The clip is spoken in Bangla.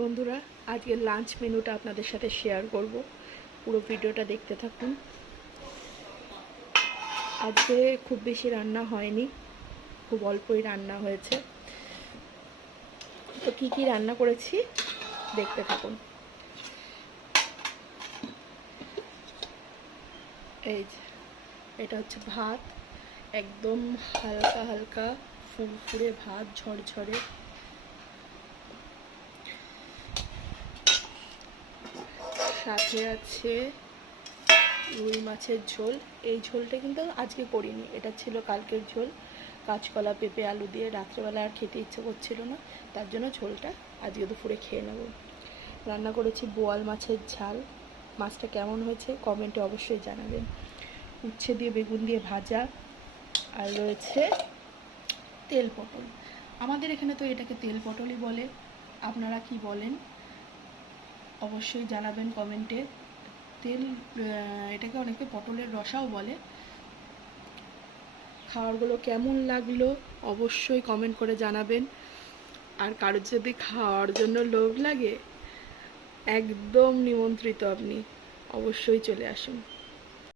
বন্ধুরা, আজকের লাঞ্চ মেনুটা আপনাদের সাথে শেয়ার করব। পুরো ভিডিওটা দেখতে থাকুন। আজকে খুব বেশি রান্না হয়নি, খুব অল্পই রান্না হয়েছে। তো কি কি রান্না করেছি দেখতে থাকুন। এই যে এটা হচ্ছে ভাত, একদম হালকা হালকা ফুরফুরে ভাত, ঝরঝরে। সাথে আছে রুই মাছের ঝোল। এই ঝোলটা কিন্তু আজকে করিনি, এটা ছিল কালকের ঝোল। কাঁচকলা, পেঁপে, আলু দিয়ে রাত্রেবেলা আর খেতে ইচ্ছে করছিল না, তার জন্য ঝোলটা আজকে দুপুরে খেয়ে নেব। রান্না করেছি বোয়াল মাছের ঝাল। মাছটা কেমন হয়েছে কমেন্টে অবশ্যই জানাবেন। উচ্ছে দিয়ে বেগুন দিয়ে ভাজা, আর রয়েছে তেল পটল। আমাদের এখানে তো এটাকে তেল পটলই বলে, আপনারা কি বলেন অবশ্যই জানাবেন কমেন্টে। এটাকে অনেকে পটলের রসাও বলে। খাবারগুলো কেমন লাগলো অবশ্যই কমেন্ট করে জানাবেন। আর কারোর যদি খাওয়ার জন্য লোভ লাগে, একদম নিমন্ত্রিত আপনি, অবশ্যই চলে আসুন।